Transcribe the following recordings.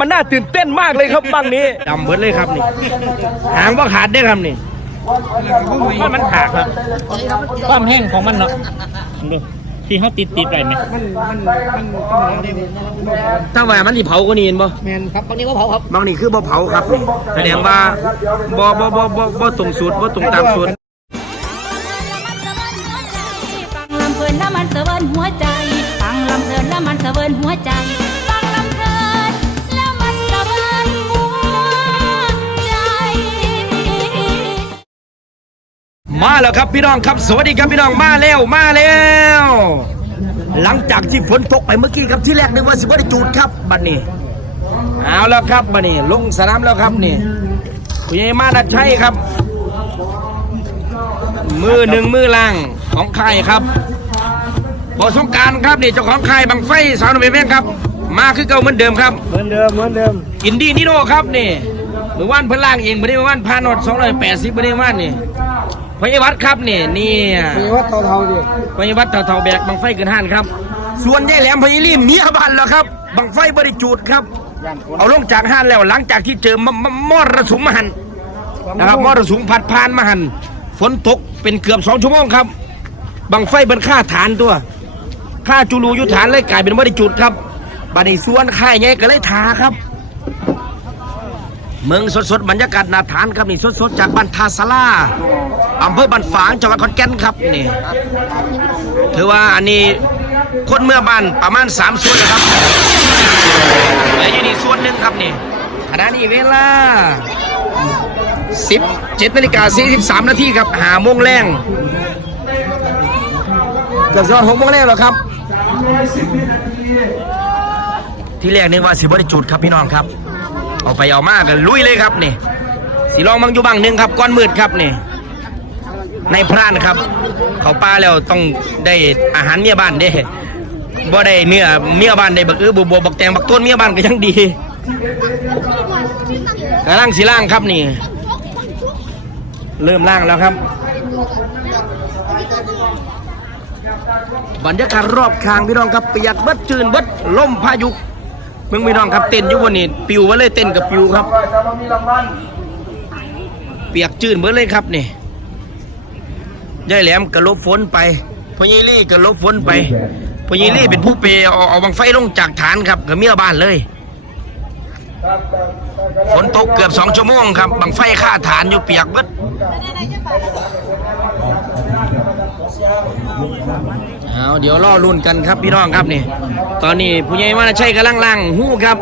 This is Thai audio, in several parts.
มันน่าตื่นเต้นมากเลยครับบังนี้ดำเบิดเลยครับนี่หางว่าขาดได้ครับนี่มันขาดครับความแห้งของมันเนาะที่เขาติดไปไหมถ้าว่ามันที่เผาก็นี่เห็นบ่แมนครับบางนี้ก็เผาครับบางนี่คือบ่เผาครับนี่แสดงว่าบ่ตรงสูตรบ่ตรงตามสูตรฟังลำเพลินแล้วมันเสวินหัวใจฟังลำเพลินแล้วมันเสวินหัวใจฟังลำเพลินแล้วมันเสวินหัวใจมาแล้วครับพี่น้องครับสวัสดีครับพี่น้องมาแล้วหลังจากที่ฝนตกไปเมื่อกี้ครับที่แรกนึกว่าสิบ่ได้จูดครับบัดนี้เอาแล้วครับบัดนี้ลงสนามแล้วครับนี่ผู้ใหญ่มาดัดชัยครับมือหนึ่งมือล่างของค่ายครับบอสงการครับนี่เจ้าของค่ายบังไฟสาวน้อยแม่ครับมาคือเก่าเหมือนเดิมครับเหมือนเดิมอินดี้นิโน่ครับนี่เมื่อวานเพิ่นล่างเองเมื่อวานพานอด280เมื่อวานนี่พยาวัดครับนี่พยาวัดเท่าดิพยาวัดเท่าแบกบังไฟเกินห้านครับส่วนยายแหลมพยาลีเมียบ้านแล้วครับบังไฟบริจูดครับเอาลงจากห้านแล้วหลังจากที่เจอมอระสุมมหันนะครับมอระสุมผัดพานมหันฝนตกเป็นเกือบ2 ชั่วโมงครับบังไฟเป็นค่าฐานตัวค่าจูรูยุทธานเลยกลายเป็นบริจูดครับบัดนี้ส่วนค่ายไงก็เลยทาครับเมืองสดบรรยากาศนาฐานครับนี่สดจากบ้านทาสลาอำเภอบ้านฝางจังหวัดขอนแก่นครับนี่ถือว่าอันนี้คนเมื่อบ้านประมาณ3 ส่วนนะครับและอยู่นี่ส่วนหนึ่งครับนี่ขณะนี้เวลา17:43 นาทีครับ5 โมงแรงเกือบ6 โมงแรงแล้วครับที่แรกนึกว่าสิบริจุดครับพี่น้องครับเอาไปเอามากันลุยเลยครับนี่สีลองบางอยู่บางหนึ่งครับก้อนมืดครับนี่ในพรานครับเขาป้าแล้วต้องได้อาหารเมียบ้านเด้บ่ได้เนื้อเมียบ้านได้บักบัวบักแตงบักต้นเมียบ้านก็ยังดีกำลังสีล่างครับนี่เริ่มล่างแล้วครับบรรยากาศรอบข้างพี่น้องครับเปียกเบิดจืนเบิดลมพายุมึงพี่น้องครับเต้นอยู่บนนี้ปิวมาเลยเต้นกับปิวครับเปียกจืดเบิดเลยครับนี่ยายแหลมกระลบฝนไปพญลี่กระลบฝนไปพญลี่เป็นผู้เปย์เอาบังไฟลงจากฐานครับกับเมียบ้านเลยฝนตกเกือบ2 ชั่วโมงครับบังไฟฆ่าฐานอยู่เปียกเบิดเอาเดี๋ยวรอรุ่นกันครับพี่น้องครับนี่ตอนนี้ผู้ใหญ่มาใช่กำลังล่างหู้ครับ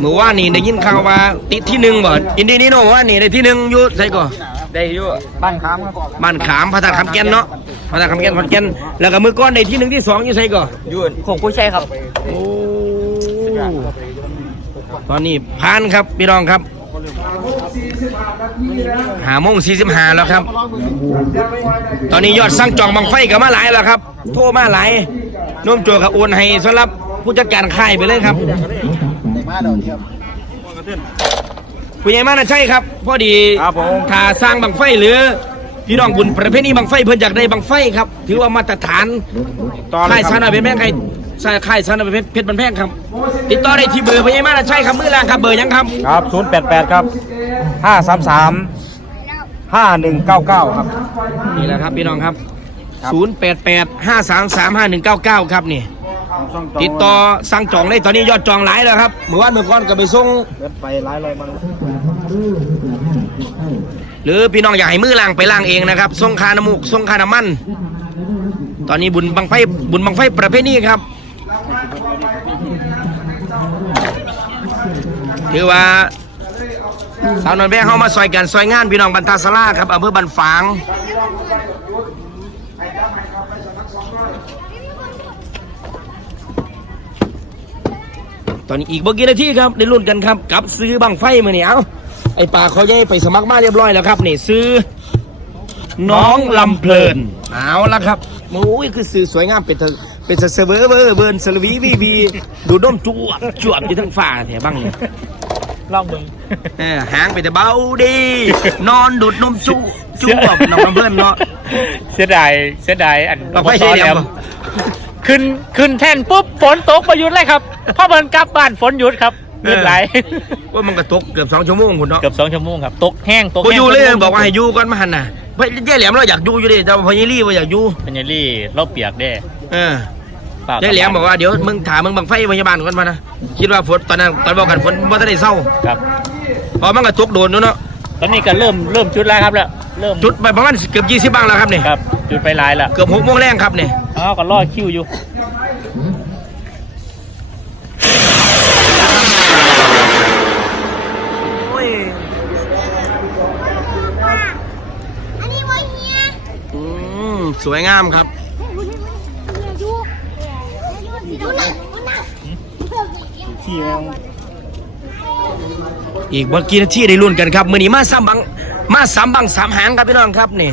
เมื่อวานนี่ได้ยินข่าวว่าติดที่1บ่อินดี้นิโน่ว่านี่ได้ที่1อยู่ใช่ก่อได้อยู่บ้านขามครับบ้านขามพระธาตุคำแก่นเนาะพระธาตุคำแก่นขอนแก่นแล้วก็มือก้อนได้ที่1ที่2อยู่ใช่ก่ออยู่ของผู้ใช่ครับโอ้ตอนนี้ผ่านครับพี่น้องครับ5:45แล้วครับตอนนี้ยอดสั่งจองบังไฟกับมาหลายแล้วครับโทรมาหลายนุ่มโจกับโอนให้สำหรับผู้จัดการค่ายไปเลยครับผู้ใหญ่มานะใช่ครับพอดีถ้าสร้างบังไฟหรือพี่น้องบุญประเพณีบังไฟเพิ่นอยากได้บังไฟครับถือว่ามาตรฐานค่ายสานเป็นแม่ใครค่ายสานเพชรบันแพงครับติดต่อได้ที่เบอร์ผู้ใหญ่มานะใช่ครับมือล่างครับเบอร์ยังครับครับ088ครับ533 5199ครับนี่แหละครับพี่น้องครับ088-533-5199ครับนี่ติดต่อสั่งจองได้ตอนนี้ยอดจองหลายแล้วครับเมื่อวานเมื่อก่อนก็ไปส่งไปหลายบางหรือพี่น้องอยากให้มือล่างไปล่างเองนะครับส่งค่าน้ำมูกส่งค่าน้ำมันตอนนี้บุญบังไฟประเภทนี้ครับถือว่าสาวนนแบงเข้ามาซอยกันซอยงานพี่น้องบรรทาสลาครับอำเภอบันฝางตอนนี้อีกบ่กี่นาทีครับได้ลุ้นกันครับกับซื้อบังไฟมาเนี่ยเอาไอ้ป่าเขาใหญ่ไปสมัครมาเรียบร้อยแล้วครับนี่ซื้อน้องลำเพลินเอาละครับโอ้ยคือซื้อสวยงามเป็นเซอร์เวอร์เบิร์นเซอร์วีดูด้มจวบอยู่ทั้งฝ่าแถวบ้างเนี่ยลองมึงหางไปแต่เบาดีนอนดูดนมจุ๊บน้องลำเพลินเนาะเสียดายอันเราไปเฉลี่ย ขึ้นแท่นปุ๊บฝนตกประยุทธ์เลยครับพอมันกลับบ้านฝนหยุดครับเลือดไหล ว่ามันก็ตกเกือบ2 ชั่วโมงคุณเนาะ เกือบ2 ชั่วโมงครับตกแห้งตก บ่ แห้ง อยู่เลยบอกว่าให้อยู่ก่อนมาหันน่ะเฮ้ยยายแหลมเราอยากอยู่อยู่ดิแต่ว่าพญาลี่บ่อยากอยู่ เป็นยัลี่เราเปียกแด้ เออ เปล่าย ายแหลมบอกว่าเดี๋ยวมึงถามมึงบังไฟพยาบาลก่อนมานะคิดว่าฝนตอนนั้นตอนบอกกันฝนบ่ทันได้เศร้า ครับ พอมันก็ตกโดนเนาะ ตอนนี้ก็เริ่มจุดแล้วครับแล้วเริ่ม จุดไปประมาณเกือบ20บ้างแล้วครับนี่ ครับจุดไปหลายแล้ว เกือบ6 โมงแรงครับนี่ อ๋อก็รอคิวอยู่ โอ้ย อันนี้ว่าเฮีย สวยงามครับ ดูหน่อยดูหน่อย ที่แมว อีกเมื่อกี้นาทีได้ลุ้นกันครับมื้อนี้มา3 บัง3 หางครับพี่น้องครับนี่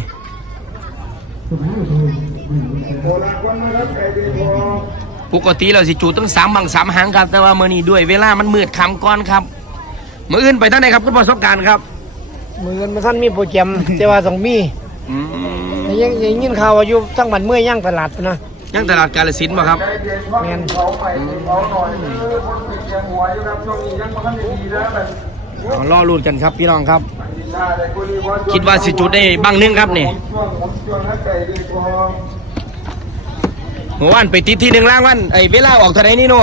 ปกติเราสิจูดตั้ง3 บัง 3 หางครับแต่ว่ามื้อนี้ด้วยเวลามันมืดค่ำก่อนครับมื้ออื่นไปทางไหนครับคุณประสบการณ์ครับ มือกันมาท่านมีโปรแกรมแต่ว่าต้องมี อืม แต่ยังยินข่าวว่าอยู่ทั้งบ้านเมื่อยย่างตลาดนะ ยังตลาดกาฬสินธุ์บ่ครับ แม่น เอารอลุ้นกันครับพี่น้องครับ คิดว่าสิจุดได้บังหนึงครับนี่เมื่อวานไปติดที่1 รางวัลไอ้เวลาออกเท่าไหร่นี่โน่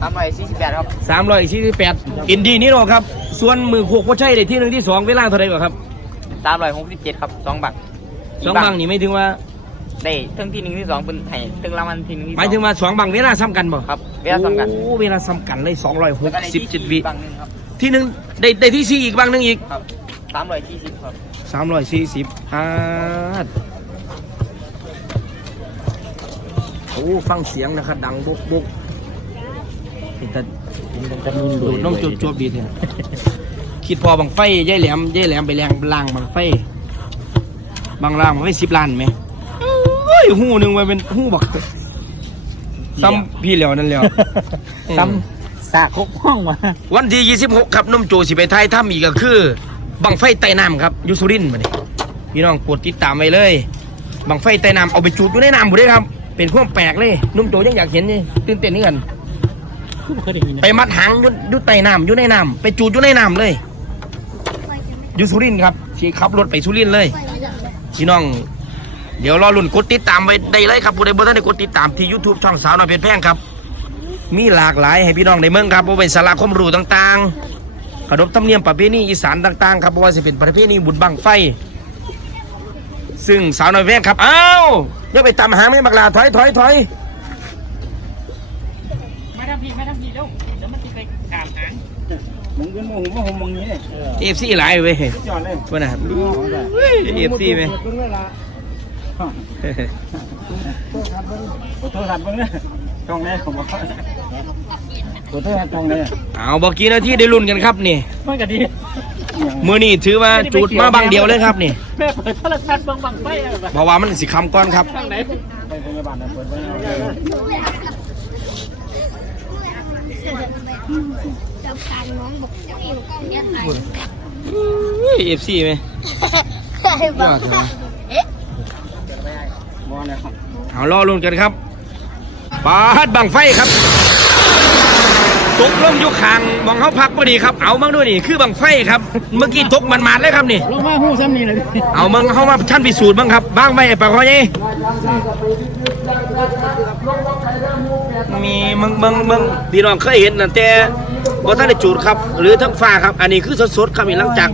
348ครับ 348อินดี้นี่โน่ครับส่วนมือโคกบ่ใช่ได้ที่1ที่2เวลาเท่าไหร่กว่าครับ 367ครับ2บัก 2 บังนี่ไม่ถึงว่า ได้ทั้งที่1ที่2เป็นให้ถึงรางวัลที่1ที่2 หมายถึงว่า2 บังเวลาซ้ำกันบ่ ครับเวลาสำคัญ โอ้เวลาซ้ำกันเลย267 วิ บังนึงครับ ที่1ได้ที่4อีกบังหนึงอีก ครับ320ครับ 340โอ้ฟังเสียงนะครับดังบุกบุกแต่ดูดน้องจวบๆดีเถอะคิดพอบังไฟยายแหลมไปแรงล่างบังไฟบางล่างบังไฟ10 ล้านไหมเฮ้ยหูหนึ่งมันเป็นหูบักซ้ำพี่เหลียวนั่นแล้ว ซ้ำสากคุกห้องมา วันที่26ครับน้องโจสิไปไทยถ้ำอีกก็คือบังไฟใต้น้ำครับอยูสุรินทร์มาเนี่ยพี่น้องกดติดตามไว้เลยบังไฟใต้น้ำเอาไปจูดอยู่ในน้ำหมดเลยครับเป็นความแปลกเลยนุ่มโจยังอยากเห็นนี่ตื่นเต้นนี่กัน เคยได้ยิน ไปมัดหางอยู่ใต้น้ำอยู่ในน้ำไปจูดอยู่ในน้ำเลยอยู่สุรินทร์ครับที่ขับรถไปสุรินทร์เลยพี่น้องเดี๋ยวรอลุ่นกดติดตามไว้ได้เลยครับผู้ใดบ่ทันได้กดติดตามที่ YouTube ช่องสาวน้อยเพชรแพงครับมีหลากหลายให้พี่น้องได้เมืองครับบ่เป็นสาระความรู้ต่างๆขนบธรรมเนียมประเพณีอีสานต่างๆครับบ่ว่าสิเป็นประเพณีบุญบั้งไฟซึ่งสาวน้อยเพชรครับอ้าวอย่าไปตามหาแม่บักลาถอยไม่ทำผิดเดี๋ยวมันจะไปถามหางมึงเป็นโมโหมึงนี้เนี่ย FC หลายเว้ย จอดเลย ว่าน่ะ FC ไหม ขอโทษครับมึงนะช่องแรกของบอกขอโทษครับช่องแรก เอาบอกกี่นาทีได้ลุ้นกันครับนี่ มันก็ดี มื้อนี้ถือว่าจุดมาบางเดียวเลยครับนี่ แม่เปิดโทรทัศน์บังไฟอะไรแบบ เพราะว่ามันสิคำก้อนครับ ทางไหนไปพยาบาลนะเปิดไว้ จับการน้องบอกจะอยู่กล้องเนี้ยไหน FC ไหมยอดเลย มองเลยครับ เอารอลุ้นกันครับปาดบังไฟครับตกลงอยู่ข้างมองเขาพักพอดีครับเอามั่งด้วยนี่คือบังไฟครับเมื่อกี้ตกมันมาดเลยครับนี่ ลงมาหู้ซ้ำนี่เลย เอามึงเข้ามาชั้นพิสูจน์บ้างครับบ้างไหมไอ้ปากคอนี่มีมึงพี่น้องเคยเห็นนะแต่ว่าท่านได้จูดครับ หรือทั้งฟ้าครับ อันนี้คือสดๆครับนี่หลังจาก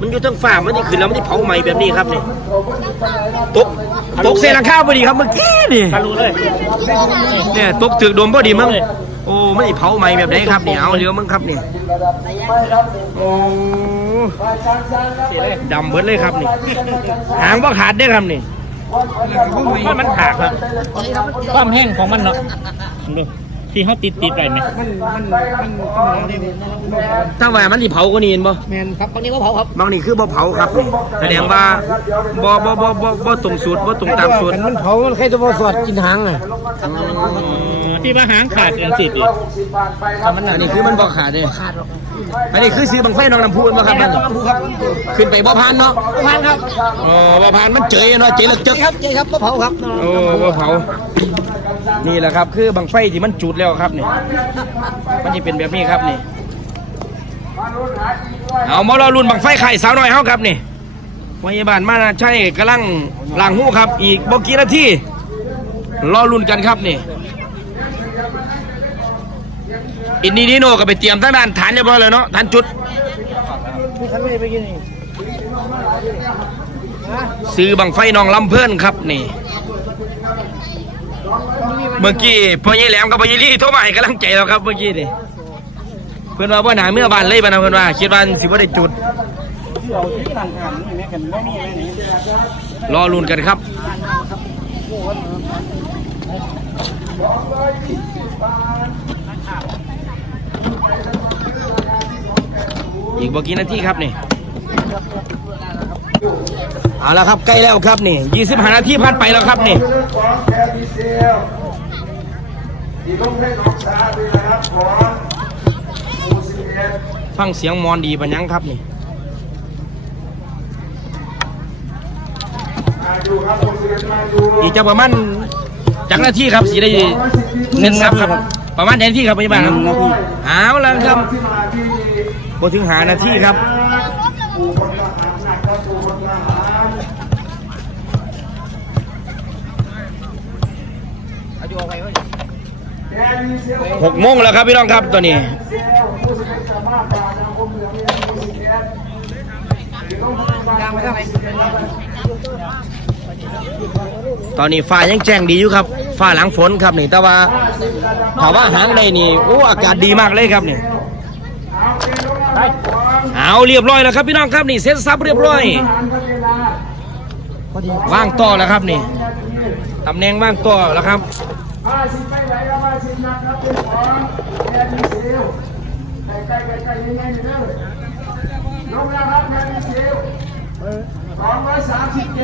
มันอยู่ทั้งฟ้ามันนี่ขึ้นแล้วมันที่เผาใหม่แบบนี้ครับนี่ตกเศษหลังคาพอดีครับเมื่อกี้นี่ ทะลุเลย เนี่ยตกถึกโดมพอดีมึงโอ้ไม่ได้เผาใหม่แบบไหนครับนี่เอาเดี๋ยวมึงครับนี่โอ้ดำเบิดเลยครับนี่หางบ่ขาดได้ครับนี่ มันขาดครับความแห้งของมันเนาะดูที่เขาติดไปไหม ถ้าว่ามันที่เผาก็นี่เห็นบ่ แม่นครับบางนี้ก็เผาครับ บางนี่คือบ่เผาครับนี่แสดงว่าบ่ตรงสูตรบ่ตรงตามสูตร มันเผามันใครจะบ่สวดกินหางอ่ะ ที่ว่าหางขาดกันสิเลย อันนี้คือมันบ่ขาดเด้ขาดอันนี้คือซื้อบังไฟน้องน้ำพุบ่ครับมันขึ้นไปบ่ผ่านเนาะ บ่ผ่านครับ อ๋อบ่ผ่านมันเจยเนาะเจยลึกจึก ครับเจ๊ครับบ่เผาครับ โอ้บ่เผา นี่แหละครับคือบังไฟที่มันจุดแล้วครับนี่มันจะเป็นแบบนี้ครับนี่เอามาเราลุ้นบังไฟไข่สาวน้อยเฮาครับนี่พยาบาลมาใช่กำลังล้างหูครับอีกบ่กี่นาทีรอลุ้นกันครับนี่อินดีโนก็ไปเตรียมตั้งด้านฐานเรียบร้อยเลยเนาะฐานจุดซื้อบังไฟน้องลำเพื่อนครับนี่เมื่อกี้พ่อใหญ่แหลมกับพ่อใหญ่ลี่โทรมาให้กำลังใจเราครับเมื่อกี้นี่เพื่อนว่าหนาเมื่อบานเลยบ้านเพื่อนว่าคิดว่าสิว่าได้จุดรอลุ้นกันครับอีกบ่กี่นาทีครับนี่เอาละครับใกล้แล้วครับนี่25 นาทีผ่านไปแล้วครับนี่ฟังเสียงมอนดีปัญญังครับนี่อีกจะประมาณจากนาทีครับสีได้เน้นซับครับประมาณนาทีครับพยาบาลครับเอาละครับพอถึงหานาทีครับ6 โมงแล้วครับพี่น้องครับตอนนี้ตอนนี้ฟ้ายังแจ้งดีอยู่ครับฟ้าหลังฝนครับนี่แต่ว่าถามว่าหางในนี่โอ้อากาศดีมากเลยครับนี่เอาเรียบร้อยแล้วครับพี่น้องครับนี่เซ็ตซับเรียบร้อยว่างต่อแล้วครับนี่ตำแหน่งว่างต่อแล้วครับ237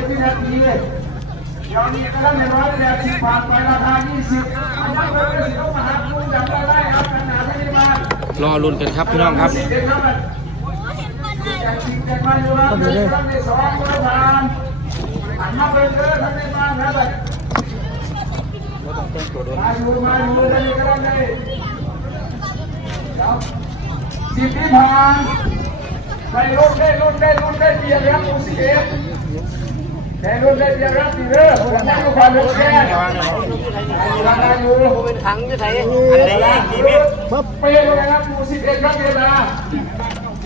วินาทีเดี๋ยวนี้ก็ได้ในร้อยแรก10 ผ่านไปราคา 20เอาไว้เบอร์ก็สิต้องมาหาคุณดับได้ครับขนาดที่บ้านรอลุ้นกันครับพี่น้องครับสิบที่ผ่านได้รุ่นได้เบียร์ครับมูสิเอสได้รุ่นได้เบียร์ครับดีเด้อผมได้ลูกความรู้แค่ราคาอยู่เป็นถังจะใส่อะไรกี่เมตรเป๊ะเลยครับมูสิเอสครับเวลา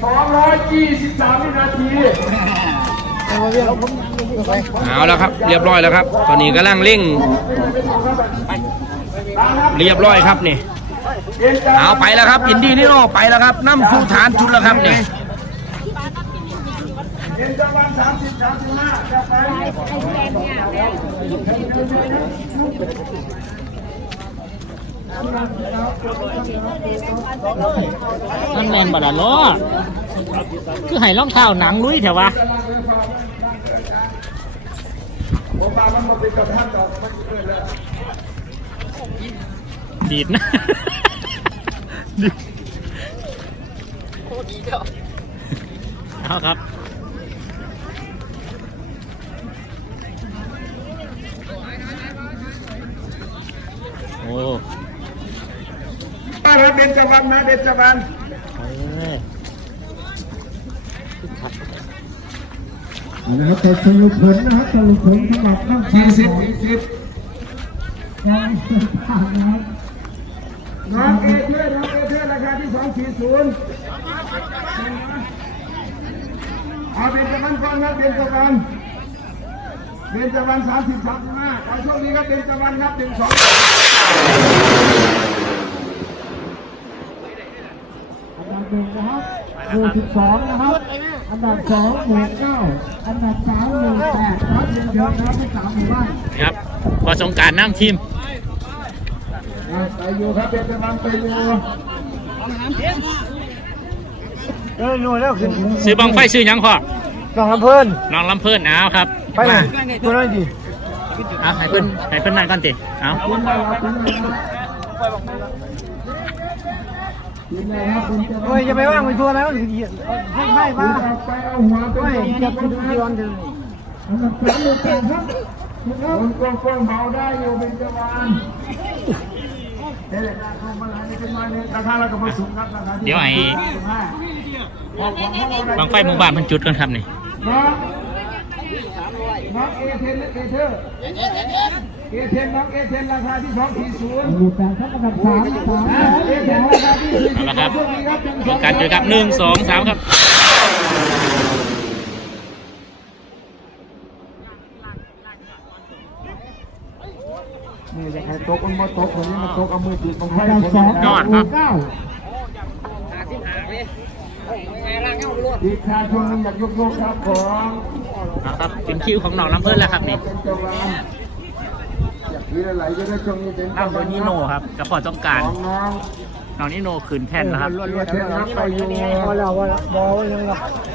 223 วินาทีเอาแล้วครับเรียบร้อยแล้วครับตอนนี้กำลังเร่งเรียบร้อยครับนี่เอาไปแล้วครับอินดี้นี่โอไปแล้วครับน้ำสู่ฐานจุดแล้วครับนี่นั่นแมนบาดาล้อคือให้รองเท้าหนังลุยเถอะวะดีดนะเอาครับโอ้เบญจวรรณนะเบญจวรรณแล้วแต่สรุปผลนะครับสรุปผลสำหรับน้ำ40ยังผ่านนะครับ น้องเอเธอร์ราคาที่240เอาเบญจวรรณก่อนครับเบญจวรรณ30-35ขอโชคดีครับเบญจวรรณครับ12อันดับ 1นะครับหมู่12นะครับอันดับ2หมู่9อันดับ3หมู่8ครับเรียนเชิญครับที่3หมู่บ้านครับพอสงการน้ำทีมไปอยู่ครับเป็นกำลังไปอยู่หน่วยแล้วขึ้นซื้อบังไฟซื้อยังพ่อน้องลำเพิ่นเอาครับไปไหนตัวนั้นดิเอาให้เพิ่นนั่งก่อนติเอาโอ้ยจะไปว่างไปทัวร์แล้วให้มาไปเอาหัวไปเก็บคนเดียวอันเดียวอันดับ3หมู่8ครับ คุณกองเฟิร์มเบาได้อยู่เป็นจวันเด็กๆมาหลายนี่เป็นมาเนี่ยราคาเราก็มาสูงครับราคา เดี๋ยวไอ้บังไฟหมู่บ้านเพิ่นจุดกันครับนี่ น้องเอเทนเอเธอร์เอเทนน้องเอเทนราคาที่240 อยู่แต่ท่านอันดับ3 เอเทนราคาที่ เอาละครับโอกาสเจอครับ1 2 3ครับ นี่จะใครตกมันมาตกคนนี้มาตกเอามือติดของใคร อันดับ2 ยอดครับ 9 อีกชาช่วงนึงอยากยกครับของ นะครับถึงคิวของน้องลำเพิ่นแล้วครับนี่ เป็นจวันอยากมีอะไรจะได้ช่วงนี้เป็น น้องโดนิโน่ครับกับพอต้องการ ของน้อง น้องนิโน่ขืนแท่นนะครับ เอเทนครับไปอยู่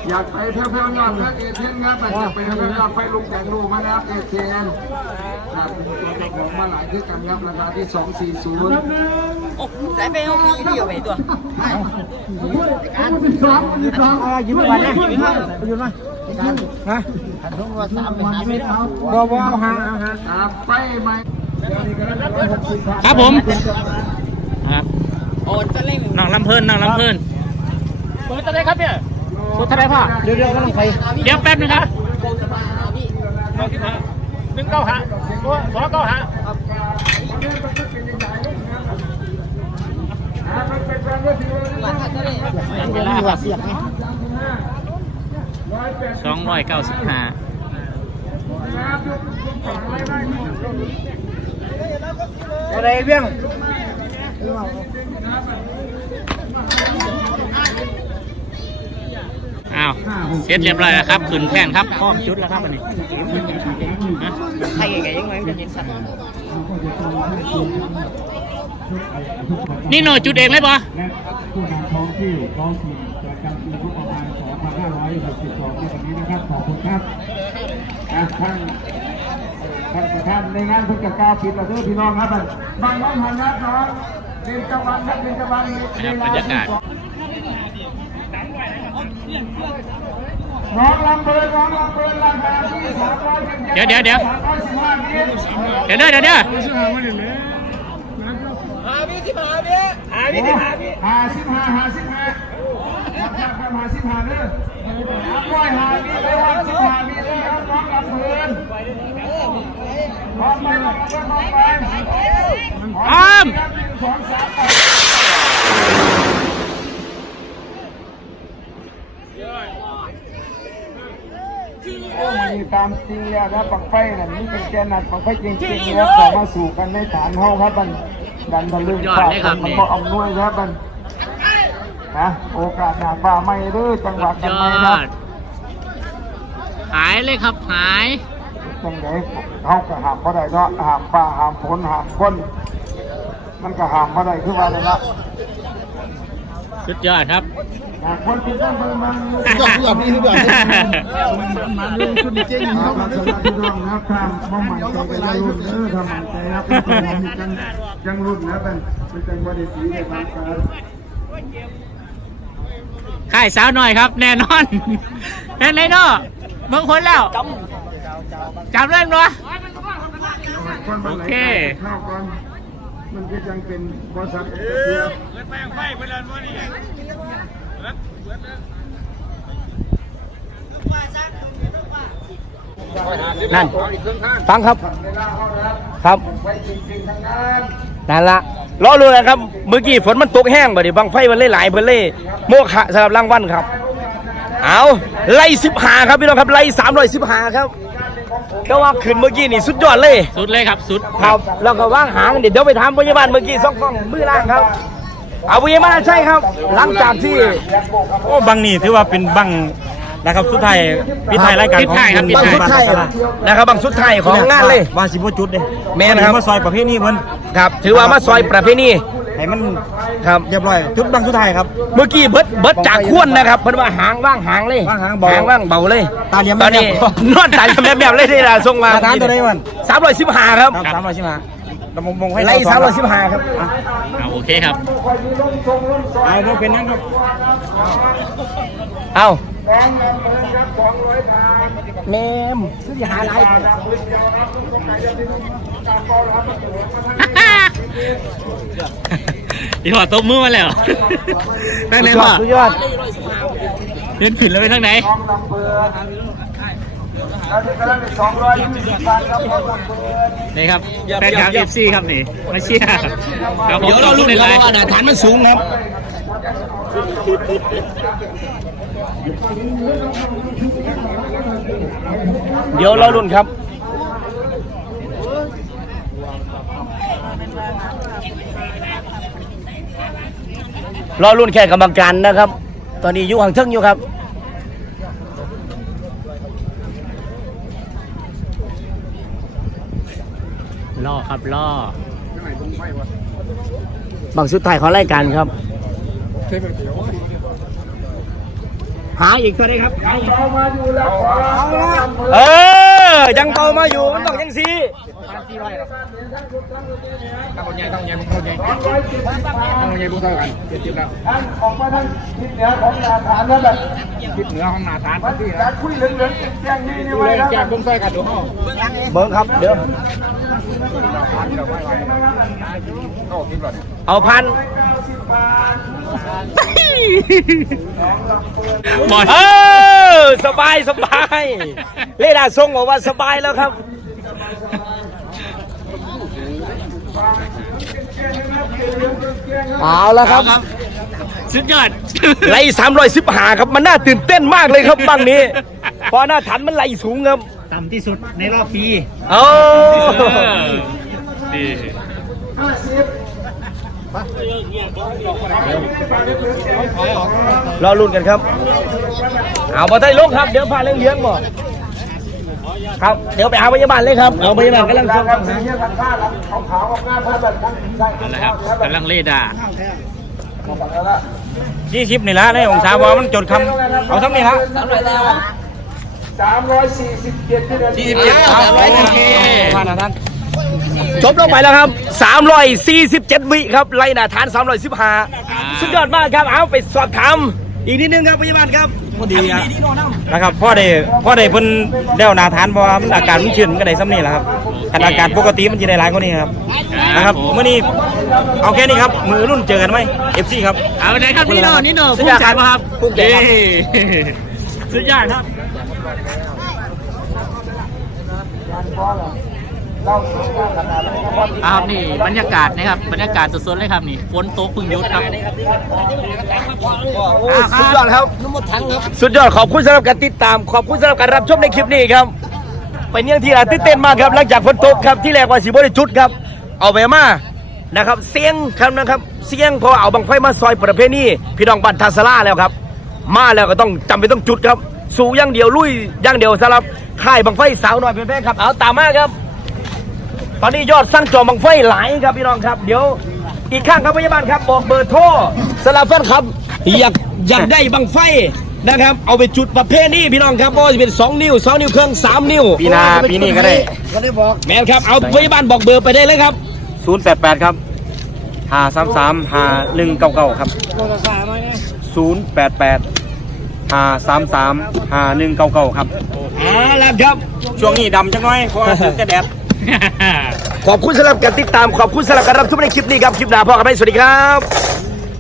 อยากไปเที่ยวๆงานนะเอเทนครับอยากไปเที่ยวๆไปลุงแกงลูกมานะครับเอเทนครับเป็นตัวของมาหลายที่กันครับราคาที่240ใส่ไปเอาพี่เดียวไปตัว ยิ้มวันนี้ยิ้มมาฮะบ่หา ครับไปไหม ครับผมครับ โอนจะเล่ง น้องลำเพิ่นน้องลำเพิ่นเปิดอะไรครับเนี่ยเปิดอะไรพ่อเดี๋ยวกำลังไปเดี๋ยวแป๊บนึงครับเวลาครับ295อะไรเบี้ยง อ้าวเสร็จเรียบร้อยแล้วครับขืนแท่นครับพร้อมจุดแล้วครับอันนี้ฮะ ใครไงยังไงเป็นยินสัน นี่โนจุดเองเลยปะ และผู้นำท้องที่ประจำปีงบประมาณ 2562ในวันนี้นะครับขอบคุณครับท่านประธานในงานเพิ่งจะกล่าวปิดแล้วเด้อพี่น้องครับบางน้องหันนะน้องเป็นจังหวัดครับเป็นจังหวัด นะครับบรรยากาศ น้องลำเบิร์ราคาที่300 เดี๋ยวเดี๋ยว 315 เมตร เดี๋ยวเดี๋ยว 55เด้อ155เด้อ155เมตรครับน้องลำเบิร์พร้อมไปน้องลำเบิร์พร้อมไป อ้าม 1 2 3โอ้มันมีตามจริงแล้วครับปักไฟน่ะนี่เป็นแกนนัดปักไฟจริงๆแล้วต่อมาสู่กันในฐานเฮาครับมันดันทะลึ่งมันก็อำนวยครับมันนะโอกาสหน้าป่าไม่เด้อจังหวัดกัน ย ไม่ อ นะ ดหายเลยครับหาย จังไดเฮาก็ห้ามบ่ได้เนาะห้ามป่าห้ามฝนห้ามคนมันก็ห้ามบ่ได้คือว่านั่นละ สุดยอดครับ คนที่ต้องมันมัน มาเรื่องชุดดีเจยิงเข้ามา สำหรับพี่น้องนะครับถ้าบ่มั่นใจก็อย่ารุ่นถ้ามั่นใจครับเป็นจังรุ่นนะเป็นจังบ่ได้สีได้บางการ ค่ายสาวหน่อยครับ แน่นอนแน่นเลยเนาะเบิ่งคนแล้วจำเรื่องเนาะ โอเค มันก็ยังเป็นบริษัทนั่นฟังครับครับนั่นละล้อเลยนะครับเมื่อกี้ฝนมันตกแห้งบ่ดิบังไฟมันหลายๆเพิ่นเลยโมฆะสำหรับรางวัลครับเอาไล่15ครับพี่น้องครับไล่315ครับก็ว่าขึ้นเมื่อกี้นี่สุดยอดเลย สุดเลยครับสุด ครับแล้วก็ว่างหางเดี๋ยวไปถามพยาบาลเมื่อกี้ซ่องมือล่างครับเอาพยาบาลใช่ครับ หลังจากที่ โอ้บังนี่ถือว่าเป็นบังนะครับสุดท้ายปิดท้ายรายการของ บังสุดท้ายนะครับบังสุดท้ายของงานเลย ว่าสิบ่จุดเด้ แม่นครับ มาซอยประเภทนี้เพิ่น ครับถือว่ามาซอยประเพณี ให้มัน ครับ เรียบร้อยจุดบังสุดท้ายครับ เมื่อกี้เบิดจากขวนนะครับเพิ่นว่าหางว่างหางเลย ว่างหางเบา ว่างเบาเลย ตาเหลี่ยม ตอนนี้ แบบ นวดตาเหลี่ยมแบบเลยที่เราส่งมา มาทานตัวใดวัน 315ครับ ครับ315ลำมงให้ ไล่ เราสอง 315ครับ เอาโอเคครับ เอาบ่เป็นนั้นครับ เอา กองลำเพลินครับ200 บาท แม่มซื้อหาอะไร น้ำพื้นเดียวครับทุกคนไหนจะไปดูตามกองครับมาตรวจมาทั้งนี้ อีหัวตบมือมาแล้วตั้งไหนพ่อ สุดยอด เดินขึ้นแล้วไปทางไหน กองลำเพลินแล้วที่กำลัง220 บาทครับกองลำเพลิน นี่ครับแฟนคลับ FC ครับนี่มาเชียร์เดี๋ยวผม เดี๋ยวเราลุ้น ใน กัน ไล ว่า น์ ฐานมันสูงครับเดี๋ยวเราลุ้นครับรอรุ่นแค่กรรมการนะครับ ตอนนี้อยู่ห่างเทิงอยู่ครับ ล่อครับล่อบ างสุดท้ายของรายการครับ หาอีกเท่าไหรครับ เรามาอยู่แล้วขอลำเพลิน เออ ยังเบามาอยู่ มันต้องยังสี ท่านออกมาทางทิศเหนือของนาฐานนั่นแหละทิศเหนือของนาฐานมันการคุยเหลืองๆแจ้งนี่ไว้แล้วกัน เบิ้งครับ เดี๋ยว เอาพัน บอล เออ สบายสบาย เลดาทรงบอกว่าสบายแล้วครับ เอาแล้วครับ สุดยอด ไล่315ครับ มันน่าตื่นเต้นมากเลยครับบังนี้ เพราะหน้าฐานมันไหลสูงครับ ต่ำที่สุดในรอบปี โอ้ ดี รอลุ้นกันครับ เอามาได้ลงครับ เดี๋ยวพาเลี้ยงบ่ครับ เดี๋ยวไปเอาพยาบาลเลยครับ เอาพยาบาลกำลังส่ง ครับสีเงี้ยกันผ้าแล้วขาวๆออกหน้าผ้าแบบนั้นใช่ เอาละครับกำลังเลดา 20นี่ละในองศาว่ามันจดคำเอาซ้ำนี่ละ 347ที่เดือนที่ โอเค ผ่านนะท่าน จบลงไปแล้วครับ 347 วิครับ ไล่หน้าฐาน 315 สุดยอดมากครับ เอาไปสอบถามอีกนิดนึงครับพยาบาลครับ พอดีอะนะครับพ่อได้เพิ่นเด้วนาทานเพราะว่ามันอากาศมันชื้นมันก็ได้ซ้ำนี่แหละครับถ้าอากาศปกติมันจะได้หลายกว่านี้ครับนะครับเมื่อนี้เอาแค่นี้ครับมือรุ่นเจอกันไหม FC ครับ เอาไหนครับนี่โน่ภูมิใจป่ะครับภูมิใจสุดยอดครับครับนี่บรรยากาศนะครับบรรยากาศสดๆเลยครับนี่ฝนตกพึ่งหยุดครับ สุดยอดครับสุดยอดขอบคุณสำหรับการติดตาม ขอบคุณสำหรับการรับชมในคลิปนี้ครับเป็นเรื่องที่น่าตื่นเต้นมากครับหลังจากฝนตกครับที่แรกว่าสิบ่ได้จุดครับ เอาไปมานะครับเสียงครับนะครับเสียงพอเอาบังไฟมาซอยประเพณีพี่น้องบ้านทาสลาแล้วครับ มาแล้วก็ต้องจำเป็นต้องจุดครับสู่อย่างเดียวลุยอย่างเดียวสำหรับค่ายบังไฟสาวน้อยเป็นแม่ครับเอาตามมาครับ ตอนนี้ยอดสั่งจองบังไฟหลายครับพี่น้องครับเดี๋ยวอีกข้างครับพยาบาลครับบอกเบอร์โทรสลับแฟนครับอยากได้บังไฟนะครับเอาไปจุดประเภทนี้พี่น้องครับก็จะเป็น2 นิ้ว2 นิ้วครึ่ง3 นิ้ว ปีหน้าปีนี้ก็ได้ แม่นครับเอาพยาบาลบอกเบอร์ไปได้เลยครับ 088ครับ533 5199ครับ088 533 5199ครับ แล้วครับ ช่วงนี้ดำจังน้อยเพราะว่าจะแดด ขอบคุณสำหรับการติดตามขอบคุณสำหรับการรับชมในคลิปนี้ครับคลิปหน้าพ่อกับแม่สวัสดีครับ